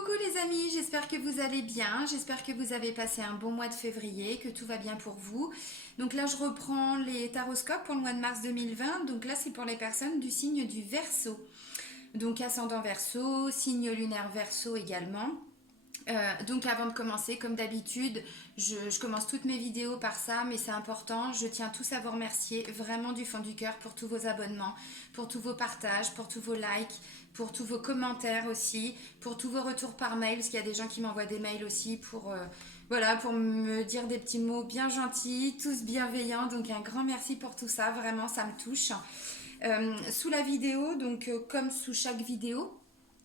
Coucou les amis, j'espère que vous allez bien, j'espère que vous avez passé un bon mois de février, que tout va bien pour vous. Donc là je reprends les taroscopes pour le mois de mars 2020, donc là c'est pour les personnes du signe du Verseau. Donc ascendant Verseau, signe lunaire Verseau également. Donc avant de commencer, comme d'habitude, je commence toutes mes vidéos par ça, mais c'est important. Je tiens tous à vous remercier vraiment du fond du cœur pour tous vos abonnements, pour tous vos partages, pour tous vos likes, pour tous vos commentaires aussi, pour tous vos retours par mail, parce qu'il y a des gens qui m'envoient des mails aussi pour me dire des petits mots bien gentils, tous bienveillants. Donc un grand merci pour tout ça, vraiment ça me touche. Sous la vidéo, donc comme sous chaque vidéo,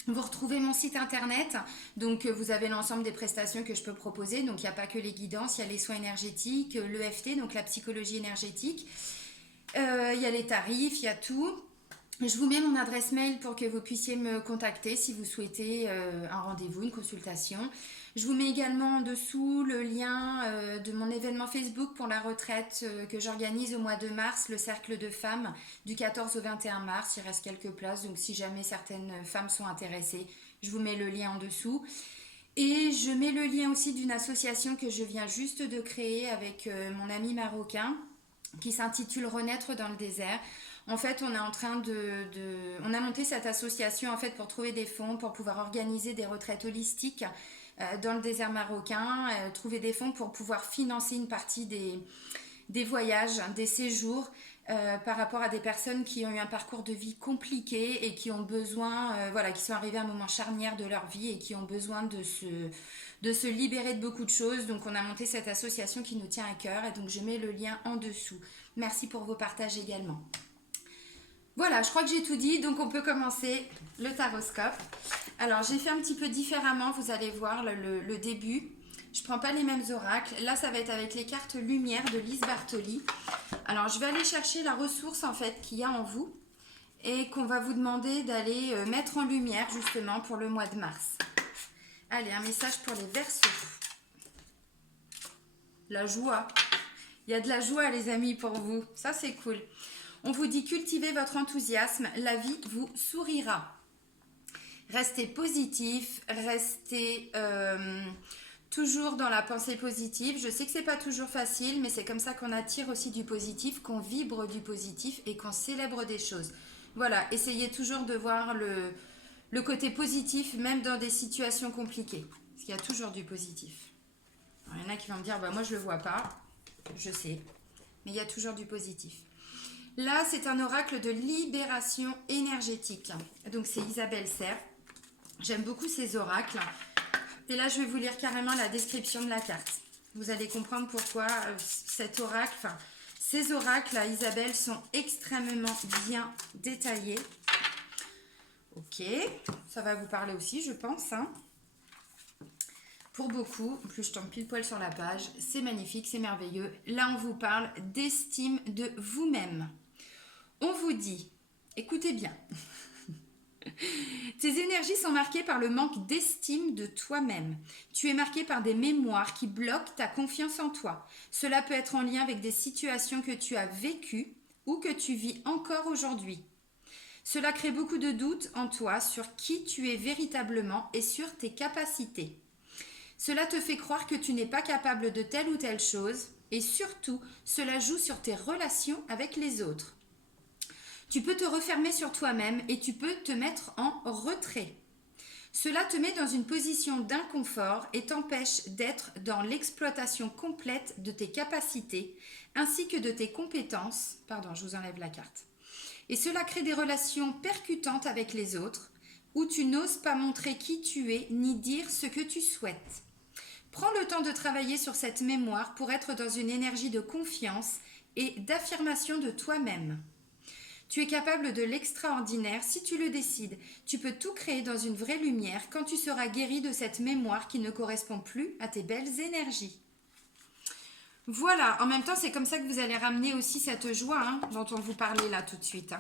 vous retrouvez mon site internet, donc vous avez l'ensemble des prestations que je peux proposer, donc il n'y a pas que les guidances, il y a les soins énergétiques, l'EFT, donc la psychologie énergétique, il y a les tarifs, il y a tout. Je vous mets mon adresse mail pour que vous puissiez me contacter si vous souhaitez un rendez-vous, une consultation. Je vous mets également en dessous le lien de mon événement Facebook pour la retraite que j'organise au mois de mars, le cercle de femmes, du 14 au 21 mars. Il reste quelques places, donc si jamais certaines femmes sont intéressées, je vous mets le lien en dessous. Et je mets le lien aussi d'une association que je viens juste de créer avec mon ami marocain, qui s'intitule Renaître dans le désert. En fait, on est en train on a monté cette association en fait pour trouver des fonds pour pouvoir organiser des retraites holistiques dans le désert marocain, trouver des fonds pour pouvoir financer une partie des voyages, des séjours par rapport à des personnes qui ont eu un parcours de vie compliqué et qui ont besoin, qui sont arrivés à un moment charnière de leur vie et qui ont besoin de se libérer de beaucoup de choses. Donc on a monté cette association qui nous tient à cœur et donc je mets le lien en dessous. Merci pour vos partages également. Voilà, je crois que j'ai tout dit, donc on peut commencer le taroscope. Alors j'ai fait un petit peu différemment, vous allez voir le début. Je ne prends pas les mêmes oracles. Là, ça va être avec les cartes lumière de Lise Bartoli. Alors je vais aller chercher la ressource en fait qu'il y a en vous et qu'on va vous demander d'aller mettre en lumière justement pour le mois de mars. Allez, un message pour les Verseaux. La joie. Il y a de la joie les amis pour vous, ça c'est cool. On vous dit cultivez votre enthousiasme, la vie vous sourira. Restez positif, restez toujours dans la pensée positive. Je sais que c'est pas toujours facile, mais c'est comme ça qu'on attire aussi du positif, qu'on vibre du positif et qu'on célèbre des choses. Voilà, essayez toujours de voir le côté positif, même dans des situations compliquées. Parce qu'il y a toujours du positif. Alors, il y en a qui vont me dire, bah, moi je le vois pas, je sais, mais il y a toujours du positif. Là, c'est un oracle de libération énergétique. Donc, c'est Isabelle Serre. J'aime beaucoup ces oracles. Et là, je vais vous lire carrément la description de la carte. Vous allez comprendre pourquoi ces oracles à Isabelle sont extrêmement bien détaillés. Ok, ça va vous parler aussi, je pense. Pour beaucoup, en plus je tombe pile poil sur la page, c'est magnifique, c'est merveilleux. Là, on vous parle d'estime de vous-même. On vous dit, écoutez bien, tes énergies sont marquées par le manque d'estime de toi-même. Tu es marqué par des mémoires qui bloquent ta confiance en toi. Cela peut être en lien avec des situations que tu as vécues ou que tu vis encore aujourd'hui. Cela crée beaucoup de doutes en toi sur qui tu es véritablement et sur tes capacités. Cela te fait croire que tu n'es pas capable de telle ou telle chose et surtout, cela joue sur tes relations avec les autres. Tu peux te refermer sur toi-même et tu peux te mettre en retrait. Cela te met dans une position d'inconfort et t'empêche d'être dans l'exploitation complète de tes capacités ainsi que de tes compétences. Pardon, je vous enlève la carte. Et cela crée des relations percutantes avec les autres où tu n'oses pas montrer qui tu es ni dire ce que tu souhaites. Prends le temps de travailler sur cette mémoire pour être dans une énergie de confiance et d'affirmation de toi-même. Tu es capable de l'extraordinaire si tu le décides. Tu peux tout créer dans une vraie lumière quand tu seras guéri de cette mémoire qui ne correspond plus à tes belles énergies. Voilà, en même temps, c'est comme ça que vous allez ramener aussi cette joie dont on vous parlait là tout de suite.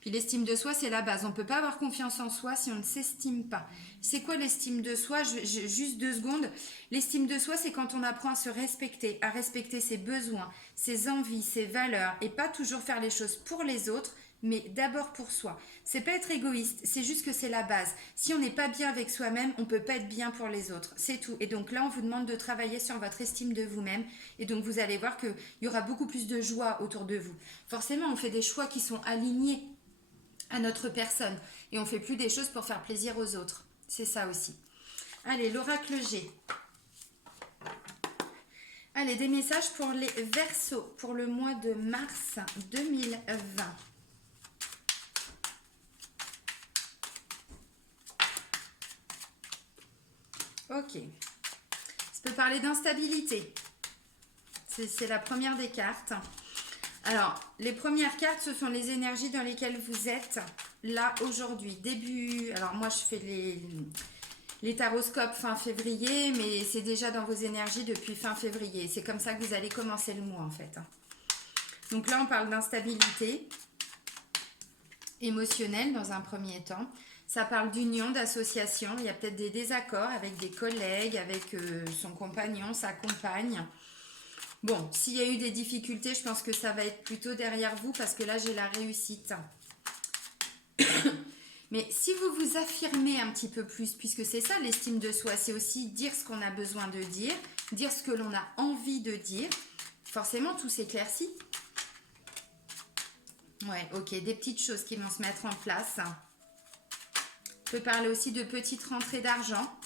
Puis l'estime de soi, c'est la base. On ne peut pas avoir confiance en soi si on ne s'estime pas. C'est quoi l'estime de soi? Juste 2 secondes. L'estime de soi, c'est quand on apprend à se respecter, à respecter ses besoins, ses envies, ses valeurs et pas toujours faire les choses pour les autres, mais d'abord pour soi. C'est pas être égoïste, c'est juste que c'est la base. Si on n'est pas bien avec soi-même, on peut pas être bien pour les autres. C'est tout. Et donc là, on vous demande de travailler sur votre estime de vous-même. Et donc vous allez voir qu'il y aura beaucoup plus de joie autour de vous. Forcément, on fait des choix qui sont alignés à notre personne. Et on fait plus des choses pour faire plaisir aux autres. C'est ça aussi. Allez, l'oracle G. Allez, des messages pour les Verseaux pour le mois de mars 2020. Ok. Ça peut parler d'instabilité. C'est la première des cartes. Alors, les premières cartes, ce sont les énergies dans lesquelles vous êtes là aujourd'hui. Début, alors moi je fais les taroscopes fin février, mais c'est déjà dans vos énergies depuis fin février. C'est comme ça que vous allez commencer le mois en fait. Donc là, on parle d'instabilité émotionnelle dans un premier temps. Ça parle d'union, d'association. Il y a peut-être des désaccords avec des collègues, avec son compagnon, sa compagne. Bon, s'il y a eu des difficultés, je pense que ça va être plutôt derrière vous parce que là, j'ai la réussite. Mais si vous vous affirmez un petit peu plus, puisque c'est ça l'estime de soi, c'est aussi dire ce qu'on a besoin de dire ce que l'on a envie de dire, forcément tout s'éclaircit. Ouais, ok, des petites choses qui vont se mettre en place. On peut parler aussi de petites rentrées d'argent.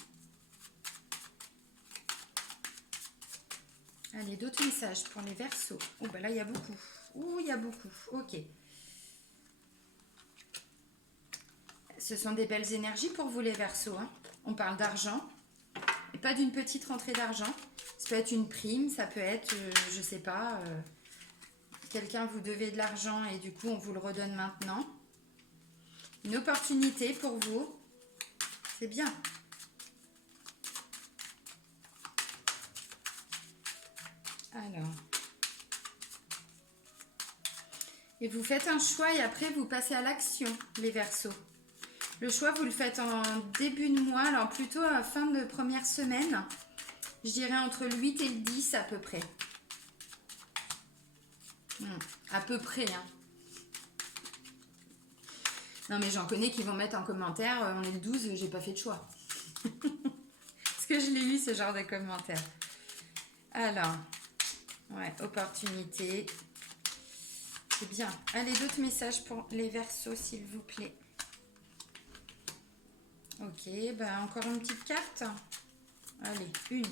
Allez, d'autres messages pour les Verseaux. Oh, bah là, il y a beaucoup. Oh, il y a beaucoup. Ok. Ce sont des belles énergies pour vous, les Verseaux. Hein. On parle d'argent. Et pas d'une petite rentrée d'argent. Ça peut être une prime, ça peut être, je sais pas, quelqu'un vous devait de l'argent et du coup, on vous le redonne maintenant. Une opportunité pour vous. C'est bien. Alors. Et vous faites un choix et après vous passez à l'action, les Verseaux. Le choix, vous le faites en début de mois, alors plutôt à fin de première semaine. Je dirais entre le 8 et le 10 à peu près. À peu près, hein. Non mais j'en connais qui vont mettre en commentaire, on est le 12, j'ai pas fait de choix. Parce que je l'ai eu ce genre de commentaires. Alors, ouais, opportunité. C'est bien. Allez, d'autres messages pour les Verseaux, s'il vous plaît. Ok, ben encore une petite carte. Allez, une.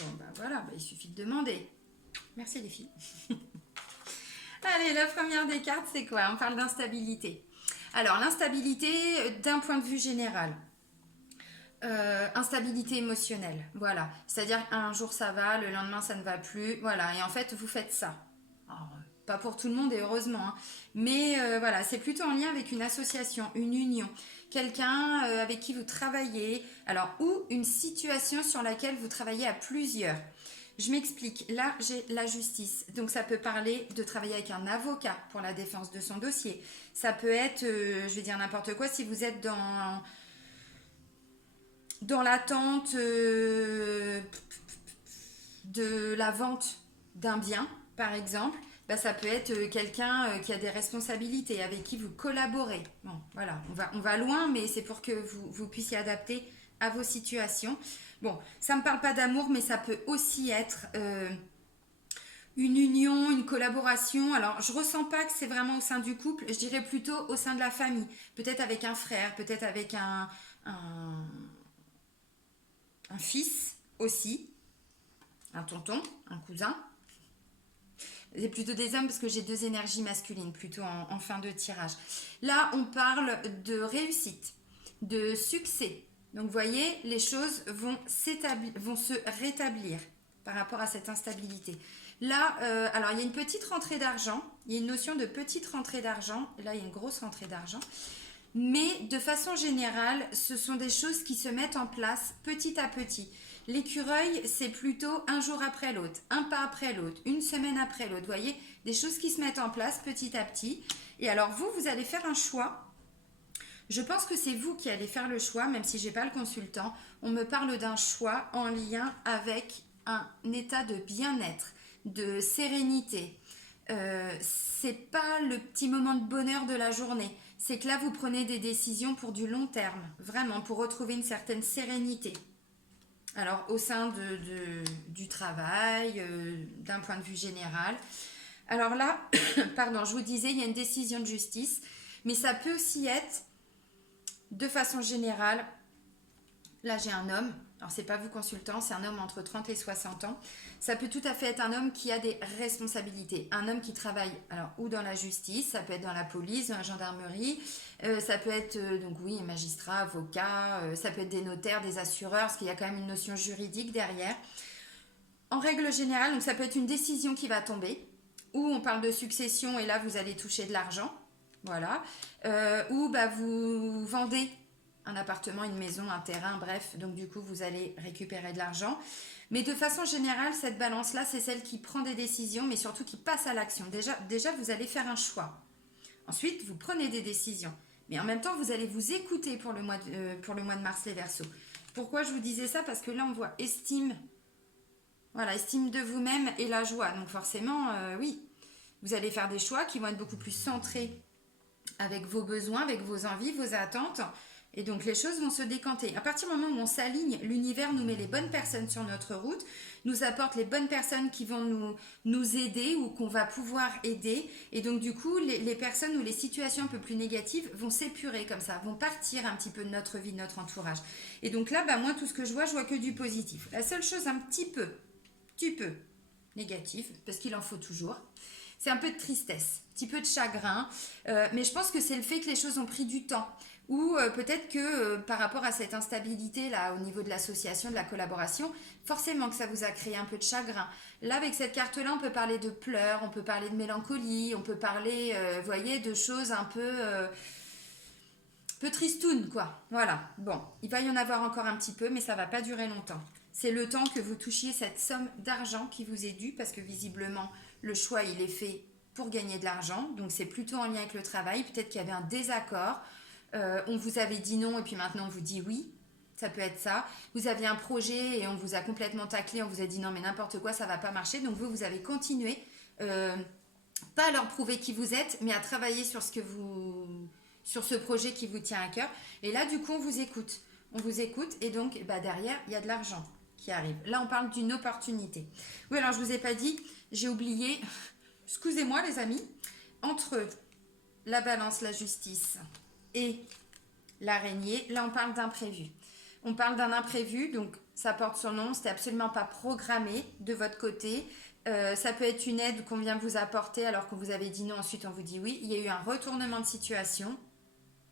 Bon, ben voilà, ben, il suffit de demander. Merci les filles. Allez, la première des cartes, c'est quoi? On parle d'instabilité. Alors, l'instabilité d'un point de vue général. Instabilité émotionnelle, voilà. C'est-à-dire qu'un jour ça va, le lendemain ça ne va plus, voilà. Et en fait, vous faites ça. Alors, pas pour tout le monde et heureusement, hein. Mais voilà, c'est plutôt en lien avec une association, une union, quelqu'un avec qui vous travaillez, alors ou une situation sur laquelle vous travaillez à plusieurs. Je m'explique, là j'ai la justice, donc ça peut parler de travailler avec un avocat pour la défense de son dossier. Ça peut être, je vais dire n'importe quoi, si vous êtes dans l'attente de la vente d'un bien, par exemple, bah, ça peut être quelqu'un qui a des responsabilités, avec qui vous collaborez. Bon, voilà, on va loin, mais c'est pour que vous puissiez adapter à vos situations. Bon, ça ne me parle pas d'amour, mais ça peut aussi être une union, une collaboration. Alors, je ne ressens pas que c'est vraiment au sein du couple, je dirais plutôt au sein de la famille. Peut-être avec un frère, peut-être avec un fils aussi, un tonton, un cousin. C'est plutôt des hommes parce que j'ai deux énergies masculines plutôt en fin de tirage. Là, on parle de réussite, de succès. Donc, vous voyez, les choses vont se rétablir par rapport à cette instabilité. Là, alors, il y a une petite rentrée d'argent. Il y a une notion de petite rentrée d'argent. Là, il y a une grosse rentrée d'argent. Mais de façon générale, ce sont des choses qui se mettent en place petit à petit. L'écureuil, c'est plutôt un jour après l'autre, un pas après l'autre, une semaine après l'autre. Vous voyez, des choses qui se mettent en place petit à petit. Et alors vous allez faire un choix. Je pense que c'est vous qui allez faire le choix, même si je n'ai pas le consultant. On me parle d'un choix en lien avec un état de bien-être, de sérénité, c'est pas le petit moment de bonheur de la journée. C'est que là, vous prenez des décisions pour du long terme, vraiment, pour retrouver une certaine sérénité. Alors, au sein du travail, d'un point de vue général. Alors là, pardon, je vous disais, il y a une décision de justice, mais ça peut aussi être, de façon générale, là j'ai un homme, alors c'est pas vous consultant, c'est un homme entre 30 et 60 ans. Ça peut tout à fait être un homme qui a des responsabilités, un homme qui travaille alors ou dans la justice, ça peut être dans la police, dans la gendarmerie, ça peut être donc oui, magistrat, avocat, ça peut être des notaires, des assureurs, parce qu'il y a quand même une notion juridique derrière. En règle générale, donc ça peut être une décision qui va tomber, ou on parle de succession et là vous allez toucher de l'argent, voilà, ou bah, vous vendez un appartement, une maison, un terrain, bref, donc du coup vous allez récupérer de l'argent. Mais de façon générale, cette balance-là, c'est celle qui prend des décisions, mais surtout qui passe à l'action. Déjà, vous allez faire un choix. Ensuite, vous prenez des décisions. Mais en même temps, vous allez vous écouter pour le mois de mars, les Verseaux. Pourquoi je vous disais ça? Parce que là, on voit estime. Voilà, estime de vous-même et la joie. Donc forcément, oui, vous allez faire des choix qui vont être beaucoup plus centrés avec vos besoins, avec vos envies, vos attentes. Et donc les choses vont se décanter. À partir du moment où on s'aligne, l'univers nous met les bonnes personnes sur notre route, nous apporte les bonnes personnes qui vont nous aider ou qu'on va pouvoir aider. Et donc du coup, les personnes ou les situations un peu plus négatives vont s'épurer comme ça, vont partir un petit peu de notre vie, de notre entourage. Et donc là, bah, moi, tout ce que je vois que du positif. La seule chose un petit peu négative, parce qu'il en faut toujours, c'est un peu de tristesse, un petit peu de chagrin, mais je pense que c'est le fait que les choses ont pris du temps, ou peut-être que par rapport à cette instabilité là au niveau de l'association, de la collaboration, forcément que ça vous a créé un peu de chagrin. Là avec cette carte là, on peut parler de pleurs, on peut parler de mélancolie, on peut parler, voyez, de choses un peu tristounes quoi. Voilà, bon, il va y en avoir encore un petit peu, mais ça va pas durer longtemps. C'est le temps que vous touchiez cette somme d'argent qui vous est due, parce que visiblement le choix il est fait pour gagner de l'argent, donc c'est plutôt en lien avec le travail. Peut-être qu'il y avait un désaccord, on vous avait dit non et puis maintenant on vous dit oui, ça peut être ça. Vous aviez un projet et on vous a complètement taclé, on vous a dit non mais n'importe quoi, ça va pas marcher, donc vous avez continué, pas à leur prouver qui vous êtes, mais à travailler sur ce projet qui vous tient à cœur. Et là du coup on vous écoute et donc bah, derrière il y a de l'argent qui arrive. Là on parle d'une opportunité. Oui, alors je vous ai pas dit, j'ai oublié, excusez-moi les amis, entre la balance, la justice et l'araignée, là on parle d'imprévu. On parle d'un imprévu, donc ça porte son nom, c'était absolument pas programmé de votre côté. Ça peut être une aide qu'on vient vous apporter alors que vous avez dit non, ensuite on vous dit oui. Il y a eu un retournement de situation,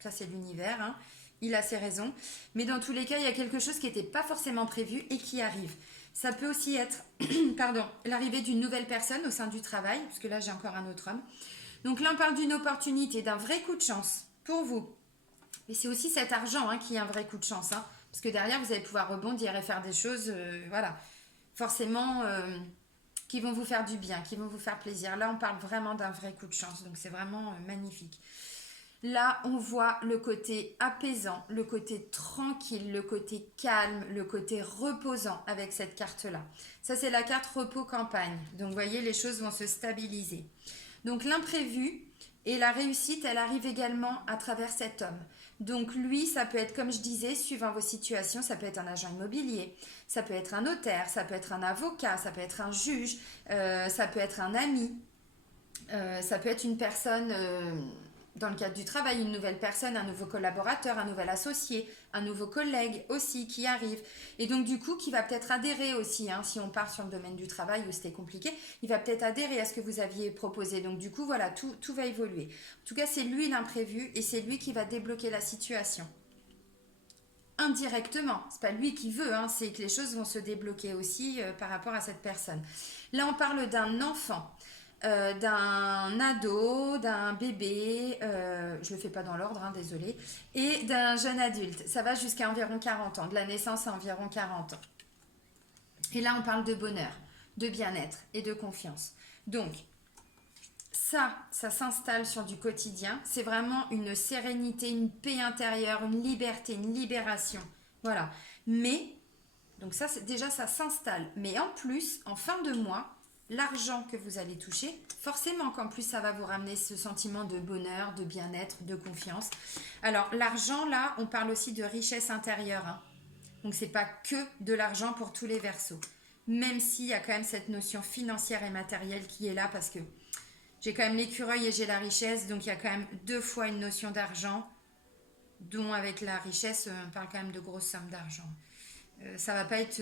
ça c'est l'univers, hein. Il a ses raisons, mais dans tous les cas il y a quelque chose qui n'était pas forcément prévu et qui arrive. Ça peut aussi être pardon, l'arrivée d'une nouvelle personne au sein du travail, parce que là j'ai encore un autre homme. Donc là on parle d'une opportunité, d'un vrai coup de chance pour vous. Mais c'est aussi cet argent hein, qui est un vrai coup de chance, hein, parce que derrière vous allez pouvoir rebondir et faire des choses, voilà, forcément qui vont vous faire du bien, qui vont vous faire plaisir. Là on parle vraiment d'un vrai coup de chance, donc c'est vraiment magnifique. Là, on voit le côté apaisant, le côté tranquille, le côté calme, le côté reposant avec cette carte-là. Ça, c'est la carte repos campagne. Donc, vous voyez, les choses vont se stabiliser. Donc, l'imprévu et la réussite, elle arrive également à travers cet homme. Donc, lui, ça peut être, comme je disais, suivant vos situations, ça peut être un agent immobilier, ça peut être un notaire, ça peut être un avocat, ça peut être un juge, ça peut être un ami, ça peut être une personne... dans le cadre du travail, une nouvelle personne, un nouveau collaborateur, un nouvel associé, un nouveau collègue aussi qui arrive. Et donc du coup, qui va peut-être adhérer aussi, hein, si on part sur le domaine du travail où c'était compliqué, il va peut-être adhérer à ce que vous aviez proposé. Donc du coup, voilà, tout va évoluer. En tout cas, c'est lui l'imprévu et c'est lui qui va débloquer la situation. Indirectement, c'est pas lui qui veut, hein, c'est que les choses vont se débloquer aussi par rapport à cette personne. Là, on parle d'un enfant. D'un ado, d'un bébé, je le fais pas dans l'ordre, hein, désolé, et d'un jeune adulte. Ça va jusqu'à environ 40 ans, de la naissance à environ 40 ans. Et là, on parle de bonheur, de bien-être et de confiance. Donc, ça s'installe sur du quotidien. C'est vraiment une sérénité, une paix intérieure, une liberté, une libération. Voilà. Mais, donc ça, déjà, ça s'installe. Mais en plus, en fin de mois, l'argent que vous allez toucher, forcément qu'en plus ça va vous ramener ce sentiment de bonheur, de bien-être, de confiance. Alors l'argent là, on parle aussi de richesse intérieure, hein. Donc c'est pas que de l'argent pour tous les versos. Même s'il y a quand même cette notion financière et matérielle qui est là parce que j'ai quand même l'écureuil et j'ai la richesse, donc il y a quand même deux fois une notion d'argent, dont avec la richesse, on parle quand même de grosses sommes d'argent. Ça va pas être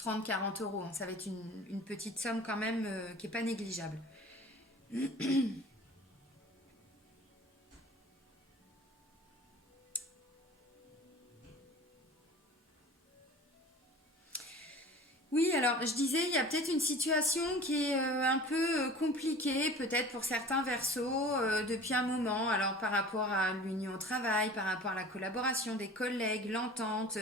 30-40 euros, hein. Ça va être une petite somme quand même qui est pas négligeable. Oui, alors je disais, il y a peut-être une situation qui est un peu compliquée, peut-être pour certains versos, depuis un moment. Alors par rapport à l'union au travail, par rapport à la collaboration des collègues, l'entente.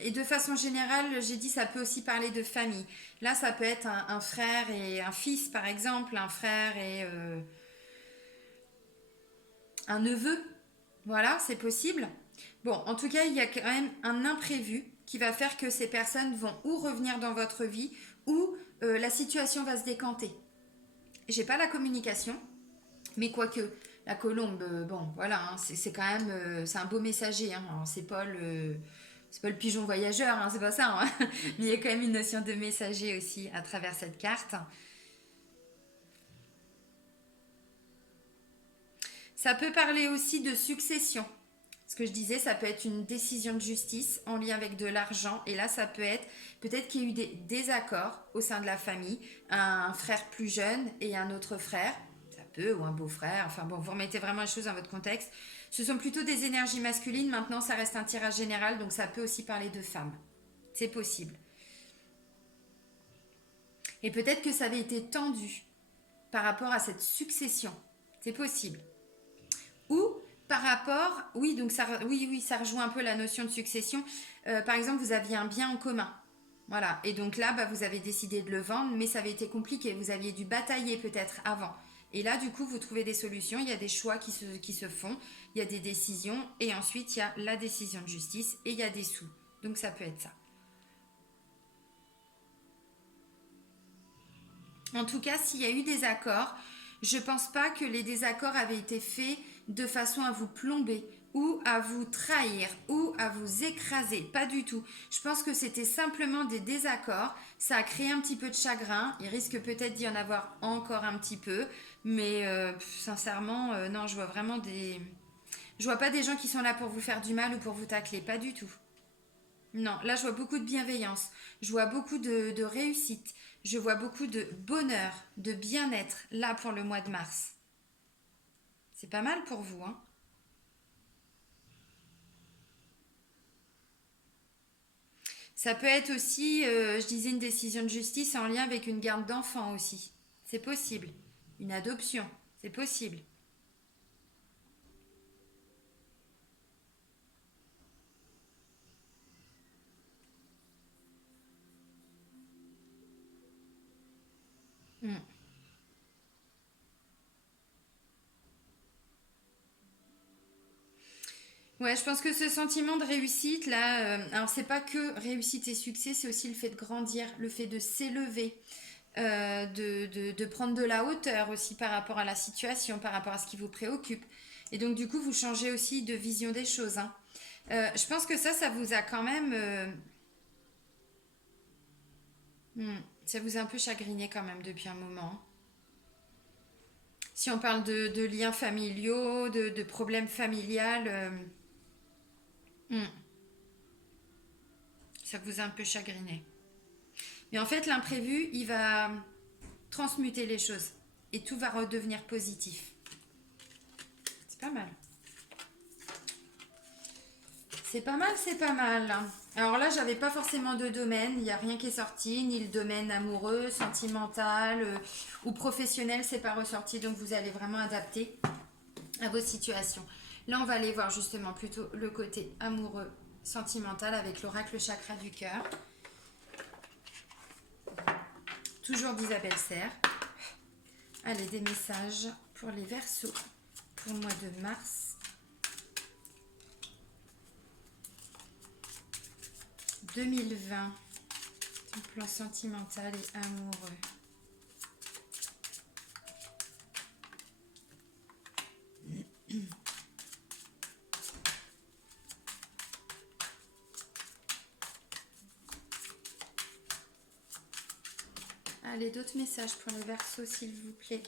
Et de façon générale, j'ai dit, ça peut aussi parler de famille. Là, ça peut être un frère et un fils, par exemple, un frère et un neveu. Voilà, c'est possible. Bon, en tout cas, il y a quand même un imprévu qui va faire que ces personnes vont ou revenir dans votre vie ou la situation va se décanter. J'ai pas la communication, mais quoique la colombe, bon, voilà, hein, c'est quand même, c'est un beau messager. Hein. Alors, c'est pas le pigeon voyageur, hein, c'est pas ça. Hein. Mais il y a quand même une notion de messager aussi à travers cette carte. Ça peut parler aussi de succession. Ce que je disais, ça peut être une décision de justice en lien avec de l'argent. Et là, ça peut être peut-être qu'il y a eu des désaccords au sein de la famille. Un frère plus jeune et un autre frère. Ça peut, ou un beau-frère. Enfin bon, vous remettez vraiment les choses dans votre contexte. Ce sont plutôt des énergies masculines. Maintenant, ça reste un tirage général. Donc, ça peut aussi parler de femmes. C'est possible. Et peut-être que ça avait été tendu par rapport à cette succession. C'est possible. Ou par rapport, oui, donc ça, oui, ça rejoint un peu la notion de succession. Par exemple, vous aviez un bien en commun. Voilà. Et donc là, bah, vous avez décidé de le vendre, mais ça avait été compliqué. Vous aviez dû batailler peut-être avant. Et là, du coup, vous trouvez des solutions. Il y a des choix qui se font. Il y a des décisions. Et ensuite, il y a la décision de justice. Et il y a des sous. Donc ça peut être ça. En tout cas, s'il y a eu des accords, je ne pense pas que les désaccords avaient été faits de façon à vous plomber ou à vous trahir ou à vous écraser. Pas du tout. Je pense que c'était simplement des désaccords. Ça a créé un petit peu de chagrin. Il risque peut-être d'y en avoir encore un petit peu. Mais sincèrement, non, je vois vraiment des... Je vois pas des gens qui sont là pour vous faire du mal ou pour vous tacler. Pas du tout. Non, là je vois beaucoup de bienveillance, je vois beaucoup de réussite, je vois beaucoup de bonheur, de bien-être là pour le mois de mars. C'est pas mal pour vous, hein? Ça peut être aussi, je disais, une décision de justice en lien avec une garde d'enfant aussi. C'est possible. Une adoption, c'est possible. Mm. Ouais, je pense que ce sentiment de réussite, là, alors c'est pas que réussite et succès, c'est aussi le fait de grandir, le fait de s'élever, de prendre de la hauteur aussi par rapport à la situation, par rapport à ce qui vous préoccupe. Et donc, du coup, vous changez aussi de vision des choses. Hein. Je pense que ça vous a quand même... ça vous a un peu chagriné quand même depuis un moment. Si on parle de liens familiaux, de problèmes familiales, hmm, ça vous a un peu chagriné. Mais en fait, l'imprévu, il va transmuter les choses et tout va redevenir positif. C'est pas mal. C'est pas mal, c'est pas mal. Alors là, j'avais pas forcément de domaine, il n'y a rien qui est sorti, ni le domaine amoureux, sentimental ou professionnel, c'est pas ressorti, donc vous allez vraiment adapter à vos situations. Là, on va aller voir justement plutôt le côté amoureux, sentimental avec l'oracle chakra du cœur. Toujours d'Isabelle Serre. Allez, des messages pour les Verseaux pour le mois de mars 2020. Du plan sentimental et amoureux. Allez, d'autres messages pour le Verseau, s'il vous plaît.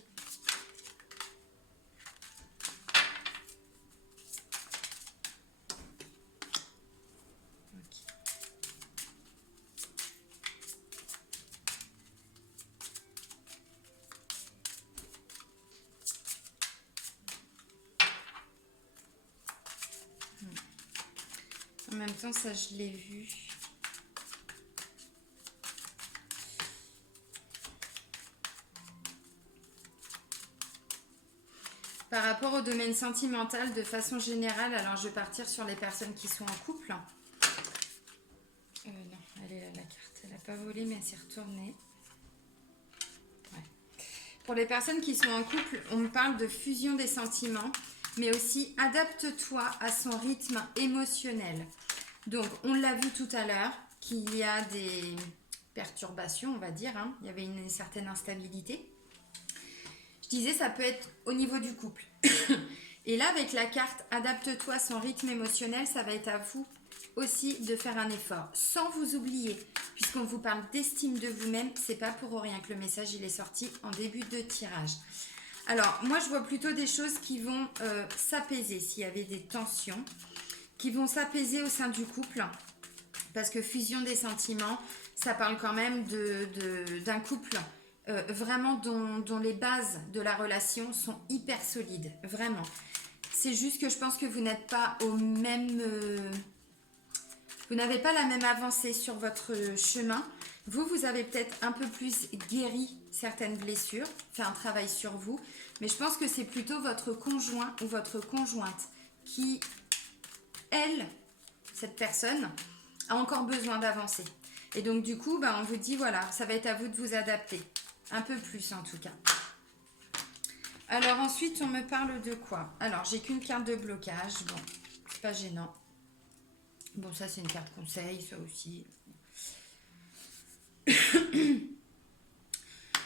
En même temps, ça, je l'ai vu. Par rapport au domaine sentimental, de façon générale, alors je vais partir sur les personnes qui sont en couple. Non, elle est là, la carte. Elle n'a pas volé, mais elle s'est retournée. Ouais. Pour les personnes qui sont en couple, on me parle de fusion des sentiments, mais aussi adapte-toi à son rythme émotionnel. Donc, on l'a vu tout à l'heure, qu'il y a des perturbations, on va dire. Hein. Il y avait une certaine instabilité. Je disais, ça peut être au niveau du couple. Et là, avec la carte adapte-toi à son rythme émotionnel, ça va être à vous aussi de faire un effort, sans vous oublier. Puisqu'on vous parle d'estime de vous-même, c'est pas pour rien que le message il est sorti en début de tirage. Alors, moi, je vois plutôt des choses qui vont s'apaiser, s'il y avait des tensions, qui vont s'apaiser au sein du couple. Parce que fusion des sentiments, ça parle quand même d'un couple vraiment dont les bases de la relation sont hyper solides, vraiment. C'est juste que je pense que vous n'êtes pas au même... vous n'avez pas la même avancée sur votre chemin. Vous avez peut-être un peu plus guéri certaines blessures, fait un travail sur vous, mais je pense que c'est plutôt votre conjoint ou votre conjointe qui, elle, cette personne, a encore besoin d'avancer. Et donc du coup, on vous dit, voilà, ça va être à vous de vous adapter. Un peu plus en tout cas. Alors ensuite, on me parle de quoi? Alors, j'ai qu'une carte de blocage. Bon, c'est pas gênant. Bon, ça c'est une carte conseil, ça aussi.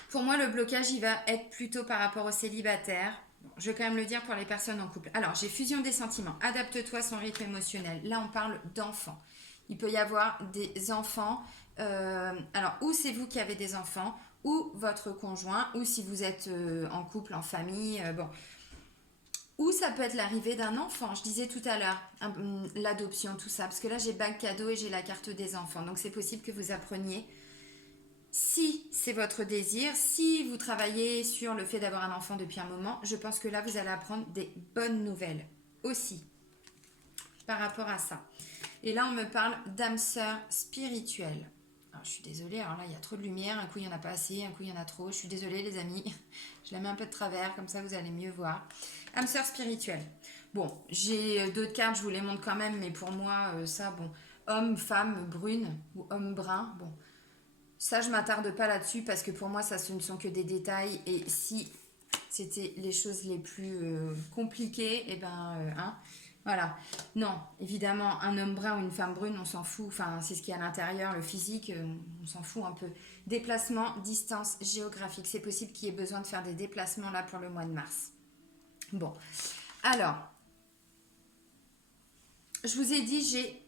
Pour moi, le blocage, il va être plutôt par rapport aux célibataires. Bon, je vais quand même le dire pour les personnes en couple. Alors, j'ai fusion des sentiments. Adapte-toi à son rythme émotionnel. Là, on parle d'enfants. Il peut y avoir des enfants. Alors, ou c'est vous qui avez des enfants, ou votre conjoint, ou si vous êtes en couple, en famille, bon. Ou ça peut être l'arrivée d'un enfant, je disais tout à l'heure, l'adoption, tout ça. Parce que là, j'ai bague cadeau et j'ai la carte des enfants. Donc, c'est possible que vous appreniez, si c'est votre désir, si vous travaillez sur le fait d'avoir un enfant depuis un moment, je pense que là, vous allez apprendre des bonnes nouvelles aussi par rapport à ça. Et là, on me parle d'âme sœur spirituelle. Alors, je suis désolée, alors là, il y a trop de lumière. Un coup, il n'y en a pas assez, un coup, il y en a trop. Je suis désolée, les amis. Je la mets un peu de travers, comme ça, vous allez mieux voir. Âme sœur spirituelle. Bon, j'ai d'autres cartes, je vous les montre quand même, mais pour moi, ça, bon, homme, femme, brune ou homme brun, bon, ça, je ne m'attarde pas là-dessus parce que pour moi, ça, ce ne sont que des détails. Et si c'était les choses les plus compliquées, eh ben, hein, voilà. Non, évidemment, un homme brun ou une femme brune, on s'en fout. Enfin, c'est ce qui est à l'intérieur, le physique, on s'en fout un peu. Déplacement, distance géographique. C'est possible qu'il y ait besoin de faire des déplacements là pour le mois de mars. Bon, alors, je vous ai dit, j'ai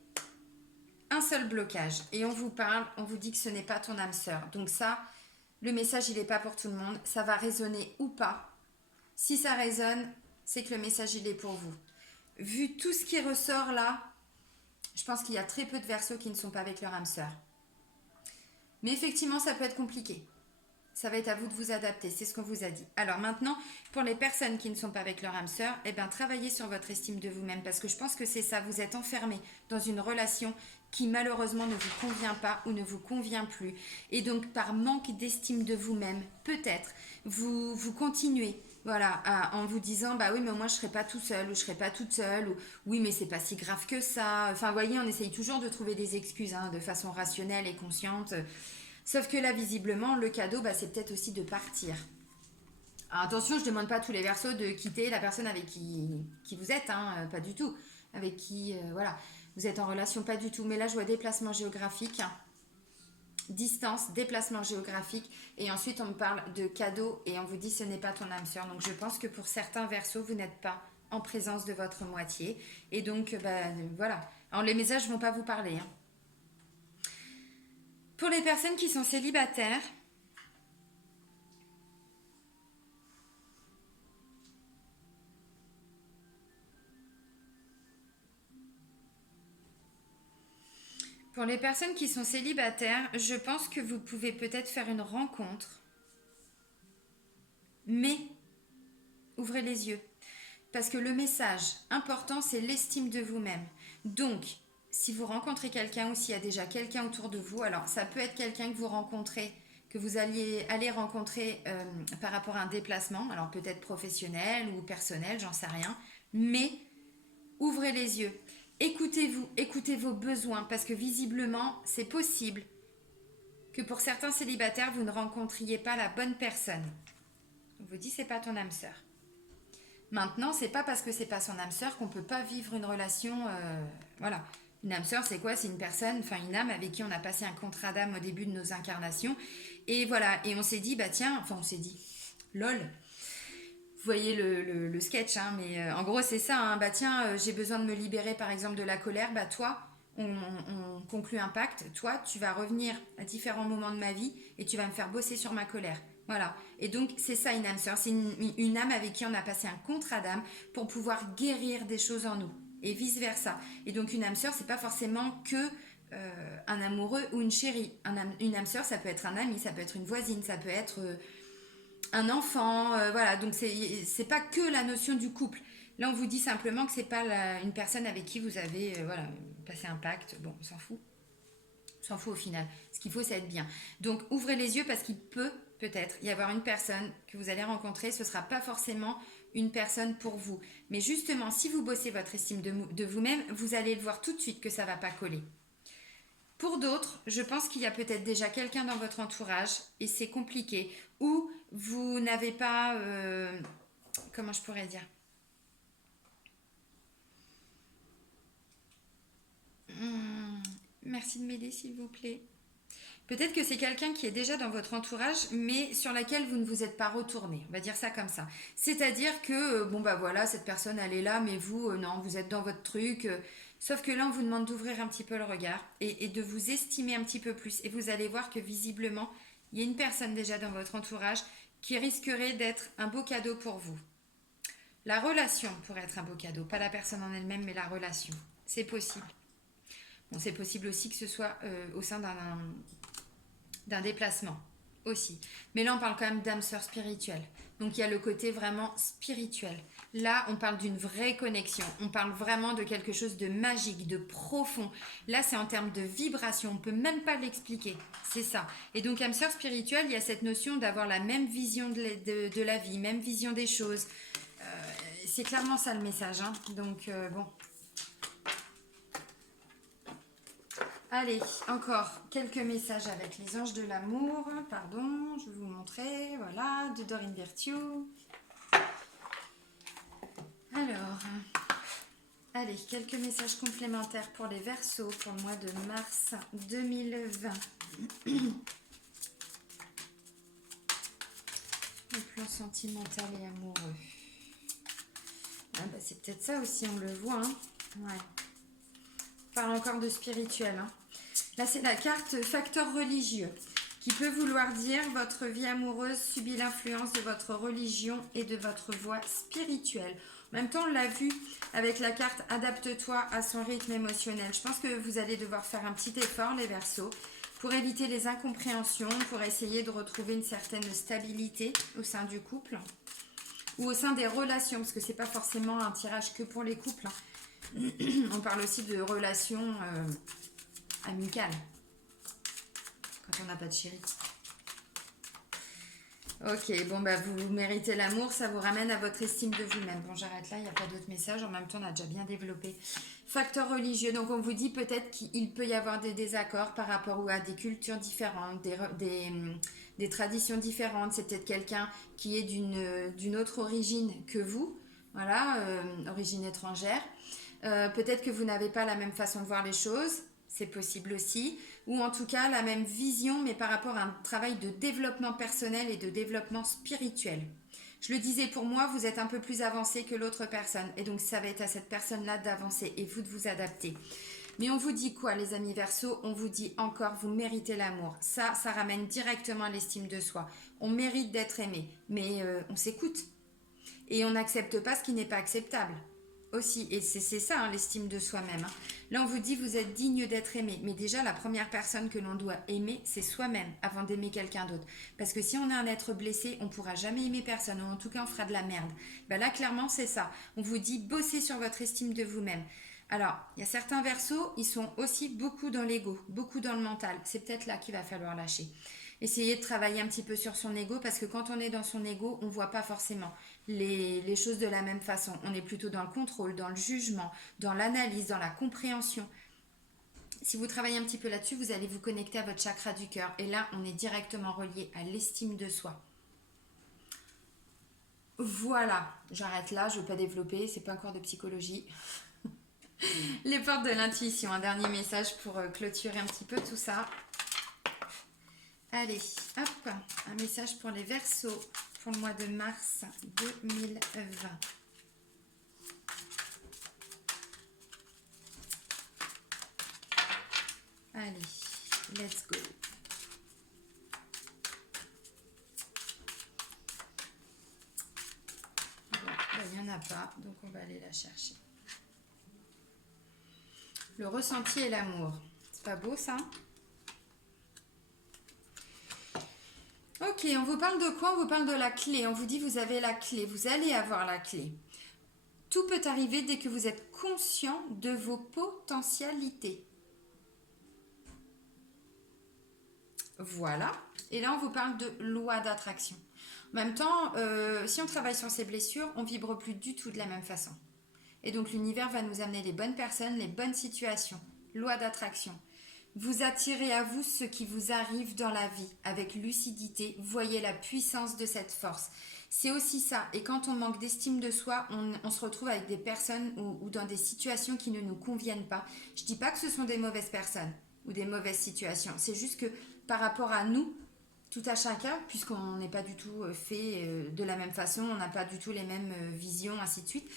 un seul blocage. Et on vous parle, on vous dit que ce n'est pas ton âme sœur. Donc ça, le message, il n'est pas pour tout le monde. Ça va résonner ou pas. Si ça résonne, c'est que le message, il est pour vous. Vu tout ce qui ressort là, je pense qu'il y a très peu de Verseaux qui ne sont pas avec leur âme sœur. Mais effectivement, ça peut être compliqué. Ça va être à vous de vous adapter, c'est ce qu'on vous a dit. Alors maintenant, pour les personnes qui ne sont pas avec leur âme sœur, eh bien, travaillez sur votre estime de vous-même parce que je pense que c'est ça, vous êtes enfermé dans une relation qui malheureusement ne vous convient pas ou ne vous convient plus. Et donc, par manque d'estime de vous-même, peut-être, vous continuez. Voilà, en vous disant, bah oui, mais moi je serai pas tout seul ou je serai pas toute seule ou oui, mais c'est pas si grave que ça. Enfin, vous voyez, on essaye toujours de trouver des excuses de façon rationnelle et consciente. Sauf que là, visiblement, le cadeau, c'est peut-être aussi de partir. Alors, attention, je ne demande pas à tous les Verseaux de quitter la personne avec qui vous êtes, pas du tout. Avec qui, voilà, vous êtes en relation, pas du tout. Mais là, je vois déplacement géographique. Distance, déplacement géographique et ensuite on me parle de cadeau et on vous dit ce n'est pas ton âme sœur. Donc je pense que pour certains Verseaux, vous n'êtes pas en présence de votre moitié et donc voilà. Alors les messages ne vont pas vous parler. Pour les personnes qui sont célibataires, Pour les personnes qui sont célibataires, je pense que vous pouvez peut-être faire une rencontre, mais ouvrez les yeux. Parce que le message important, c'est l'estime de vous-même. Donc, si vous rencontrez quelqu'un ou s'il y a déjà quelqu'un autour de vous, alors ça peut être quelqu'un que vous rencontrez, que vous allez aller rencontrer par rapport à un déplacement, alors peut-être professionnel ou personnel, j'en sais rien, mais ouvrez les yeux. Écoutez-vous, écoutez vos besoins, parce que visiblement, c'est possible que pour certains célibataires, vous ne rencontriez pas la bonne personne. On vous dit, c'est pas ton âme sœur. Maintenant, c'est pas parce que c'est pas son âme sœur qu'on peut pas vivre une relation. Voilà. Une âme sœur, c'est quoi? C'est une personne, enfin une âme avec qui on a passé un contrat d'âme au début de nos incarnations. Et voilà. Et on s'est dit, bah tiens, enfin on s'est dit, lol. Vous voyez le sketch, hein, mais en gros c'est ça. Hein, bah tiens, j'ai besoin de me libérer par exemple de la colère. Bah toi, on conclut un pacte. Toi, tu vas revenir à différents moments de ma vie et tu vas me faire bosser sur ma colère. Voilà. Et donc, c'est ça une âme sœur. C'est une âme avec qui on a passé un contrat d'âme pour pouvoir guérir des choses en nous. Et vice-versa. Et donc, une âme sœur, c'est pas forcément que un amoureux ou une chérie. Une âme sœur, ça peut être un ami, ça peut être une voisine, ça peut être un enfant. Voilà. Donc, c'est pas que la notion du couple. Là, on vous dit simplement que c'est pas une personne avec qui vous avez voilà, passé un pacte. Bon, on s'en fout. On s'en fout au final. Ce qu'il faut, c'est être bien. Donc, ouvrez les yeux parce qu'il peut-être y avoir une personne que vous allez rencontrer. Ce ne sera pas forcément une personne pour vous. Mais justement, si vous bossez votre estime de vous-même, vous allez le voir tout de suite que ça ne va pas coller. Pour d'autres, je pense qu'il y a peut-être déjà quelqu'un dans votre entourage et c'est compliqué. Ou vous n'avez pas... comment je pourrais dire Merci de m'aider s'il vous plaît. Peut-être que c'est quelqu'un qui est déjà dans votre entourage, mais sur laquelle vous ne vous êtes pas retourné. On va dire ça comme ça. C'est-à-dire que, bon bah voilà, cette personne elle est là, mais vous, non, vous êtes dans votre truc. Sauf que là, on vous demande d'ouvrir un petit peu le regard et de vous estimer un petit peu plus. Et vous allez voir que visiblement, il y a une personne déjà dans votre entourage qui risquerait d'être un beau cadeau pour vous. La relation pourrait être un beau cadeau, pas la personne en elle-même, mais la relation. C'est possible. Bon, c'est possible aussi que ce soit au sein d'un déplacement aussi. Mais là, on parle quand même d'âme sœur spirituelle. Donc, il y a le côté vraiment spirituel. Là, on parle d'une vraie connexion. On parle vraiment de quelque chose de magique, de profond. Là, c'est en termes de vibration. On ne peut même pas l'expliquer. C'est ça. Et donc, âme sœur spirituelle, il y a cette notion d'avoir la même vision de la vie, même vision des choses. C'est clairement ça le message. Hein. Donc, bon. Allez, encore quelques messages avec les anges de l'amour. Pardon, je vais vous montrer. Voilà, de Dorine Virtue. Alors, allez, quelques messages complémentaires pour les Verseaux pour le mois de mars 2020. Le plan sentimental et amoureux. Ah bah c'est peut-être ça aussi, on le voit. Hein. Ouais. On parle encore de spirituel. Hein. Là, c'est la carte facteur religieux qui peut vouloir dire votre vie amoureuse subit l'influence de votre religion et de votre voie spirituelle. En même temps, on l'a vu avec la carte adapte-toi à son rythme émotionnel. Je pense que vous allez devoir faire un petit effort, les Verseaux, pour éviter les incompréhensions, pour essayer de retrouver une certaine stabilité au sein du couple ou au sein des relations, parce que c'est pas forcément un tirage que pour les couples. On parle aussi de relations amicales quand on n'a pas de chéri. Ok, bon bah vous méritez l'amour, ça vous ramène à votre estime de vous-même. Bon, j'arrête là, il n'y a pas d'autres messages, en même temps on a déjà bien développé. Facteur religieux, donc on vous dit peut-être qu'il peut y avoir des désaccords par rapport à des cultures différentes, des traditions différentes. C'est peut-être quelqu'un qui est d'une autre origine que vous, voilà, origine étrangère. Peut-être que vous n'avez pas la même façon de voir les choses, c'est possible aussi, ou en tout cas la même vision, mais par rapport à un travail de développement personnel et de développement spirituel. Je le disais, pour moi, vous êtes un peu plus avancé que l'autre personne, et donc ça va être à cette personne-là d'avancer et vous de vous adapter. Mais on vous dit quoi, les amis Verseaux? On vous dit encore, vous méritez l'amour. Ça ramène directement à l'estime de soi. On mérite d'être aimé, mais on s'écoute. Et on n'accepte pas ce qui n'est pas acceptable. aussi. Et c'est ça, hein, l'estime de soi-même. Hein. Là, on vous dit, vous êtes digne d'être aimé. Mais déjà, la première personne que l'on doit aimer, c'est soi-même, avant d'aimer quelqu'un d'autre. Parce que si on est un être blessé, on ne pourra jamais aimer personne. Ou en tout cas, on fera de la merde. Ben là, clairement, c'est ça. On vous dit, bossez sur votre estime de vous-même. Alors, il y a certains versos, ils sont aussi beaucoup dans l'ego, beaucoup dans le mental. C'est peut-être là qu'il va falloir lâcher. Essayez de travailler un petit peu sur son ego parce que quand on est dans son ego, on ne voit pas forcément les choses de la même façon. On est plutôt dans le contrôle, dans le jugement, dans l'analyse, dans la compréhension. Si vous travaillez un petit peu là-dessus, vous allez vous connecter à votre chakra du cœur. Et là, on est directement relié à l'estime de soi. Voilà, j'arrête là, je ne veux pas développer, c'est pas encore de psychologie. Les portes de l'intuition, un dernier message pour clôturer un petit peu tout ça. Allez, hop, un message pour les Verseaux pour le mois de mars 2020. Allez, let's go. Bon, il n'y en a pas, donc on va aller la chercher. Le ressenti et l'amour. C'est pas beau ça? Ok, on vous parle de quoi? On vous parle de la clé. On vous dit vous avez la clé, vous allez avoir la clé. Tout peut arriver dès que vous êtes conscient de vos potentialités. Voilà. Et là, on vous parle de loi d'attraction. En même temps, si on travaille sur ces blessures, on vibre plus du tout de la même façon. Et donc, l'univers va nous amener les bonnes personnes, les bonnes situations. Loi d'attraction. Vous attirez à vous ce qui vous arrive dans la vie avec lucidité. Voyez la puissance de cette force. C'est aussi ça. Et quand on manque d'estime de soi, on se retrouve avec des personnes ou dans des situations qui ne nous conviennent pas. Je ne dis pas que ce sont des mauvaises personnes ou des mauvaises situations. C'est juste que par rapport à nous, tout à chacun, puisqu'on n'est pas du tout fait de la même façon, on n'a pas du tout les mêmes visions, ainsi de suite.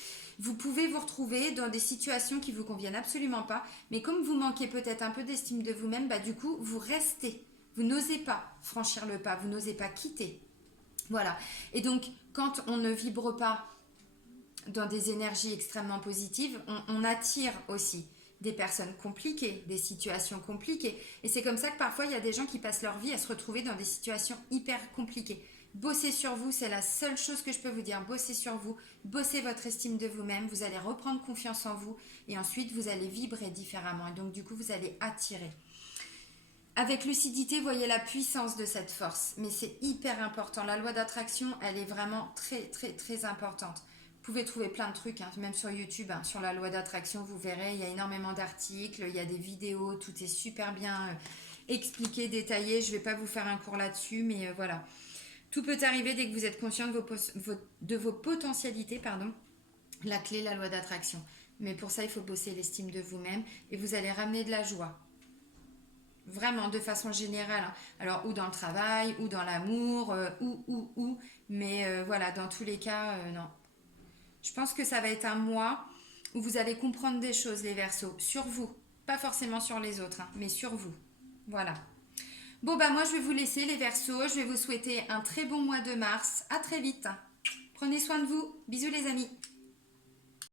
Vous pouvez vous retrouver dans des situations qui ne vous conviennent absolument pas, mais comme vous manquez peut-être un peu d'estime de vous-même, bah du coup, vous restez. Vous n'osez pas franchir le pas, vous n'osez pas quitter. Voilà. Et donc, quand on ne vibre pas dans des énergies extrêmement positives, on attire aussi des personnes compliquées, des situations compliquées. Et c'est comme ça que parfois, il y a des gens qui passent leur vie à se retrouver dans des situations hyper compliquées. Bossez sur vous, c'est la seule chose que je peux vous dire. Bossez sur vous, bossez votre estime de vous-même, vous allez reprendre confiance en vous et ensuite vous allez vibrer différemment. Et donc du coup, vous allez attirer. Avec lucidité, voyez la puissance de cette force. Mais c'est hyper important. La loi d'attraction, elle est vraiment très, très, très importante. Vous pouvez trouver plein de trucs, hein, même sur YouTube, hein, sur la loi d'attraction, vous verrez, il y a énormément d'articles, il y a des vidéos, tout est super bien expliqué, détaillé. Je ne vais pas vous faire un cours là-dessus, mais voilà. Tout peut arriver dès que vous êtes conscient de vos potentialités, pardon. La clé, la loi d'attraction. Mais pour ça, il faut bosser l'estime de vous-même et vous allez ramener de la joie. Vraiment, de façon générale. Hein. Alors, ou dans le travail, ou dans l'amour, mais voilà, dans tous les cas, non. Je pense que ça va être un mois où vous allez comprendre des choses, les Verseaux, sur vous. Pas forcément sur les autres, hein, mais sur vous. Voilà. Bon, bah moi, je vais vous laisser, les Verseaux. Je vais vous souhaiter un très bon mois de mars. À très vite. Prenez soin de vous. Bisous, les amis.